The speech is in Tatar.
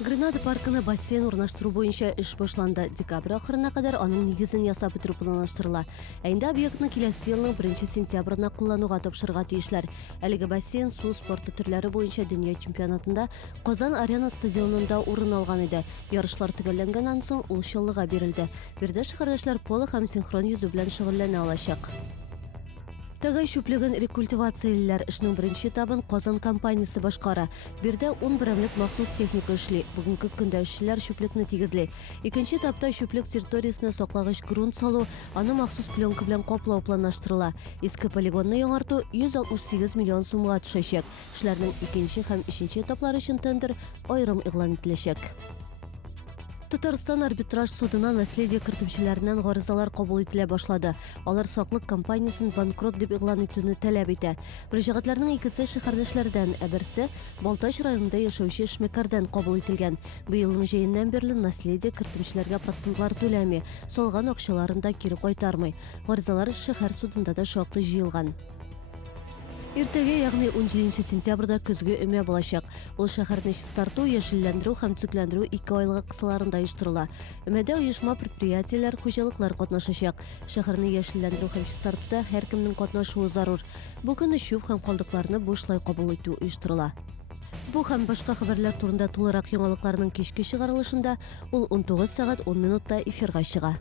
Гренада паркына бассейн урнаштыруу боюнча иш башланды. Декабрь акырына кадар анын негизин ясап бүтүрүп планлаштырыла. Эndi объектни келесі жылдын 1-сентябрына кулланууга тапшырга тийишлер. Элиги бассейн суу спорту түрлөрү боюнча дүйнө чемпионатында Козан Арена стадионунда орун алган эди. Ярышлар түгөлөнгөндөн соң ул шыллыга берилди. Бирде шаһардашлар поло һәм синхрон yüзүү белән шөгыльләнә алачак. Тагай шүплеген рекультивациялар ишнең беренче этабын Козан компаниясы башкара. Бирде 10 биремлек махсус техника эшли. Бүгенге көндә эшчеләр шүплекне тигезли. Икенче этапта шүплек территориясына саклагыч грунт салу, аны махсус пленка белән каплау планлаштырыла. Иске полигонны яңарту 168 миллион сумга төшәчәк. Эшләрнең икенче һәм өченче этаплары өчен тендер аерым игълан ителәчәк. Татарстан арбитраж судына наследие кертимчеләреннән гаризалар кабул ителә башлады. Алар саклык компаниясын банкрот дип игълан итүне таләп итә. Мөрәҗәгатьләрнең икесе шәһәрдәшләрдән, ә берсе Балтач районында яшәүче эшмәкәрдән кабул ителгән. Быелның җәеннән бирле наследие кертимчеләргә процентлар түләми, салган акчаларын да кире кайтармый. Гаризалар шәһәр судында да шактый җыелган. Иртәгә, ягъни 17 сентябрда көзгө өмә булачак. Ул шәһәрне чистарту, яшелләндерү һәм төзекләндерү 2 айлык кысаларында оештырыла. Өмәдә оешма предприятиеләр, хуҗалыклар катнашачак. Шәһәрне яшелләндерү һәм чистартуда һәркемнең катнашуы зарур. Бу көнне чүп һәм калдыкларны бушлай кабул итү оештырыла. Бу һәм башка хәбәрләр турында тулырак яңалыкларның кичке чыгарылышында ул 19 сәгать 10 минутта эфирга чыга.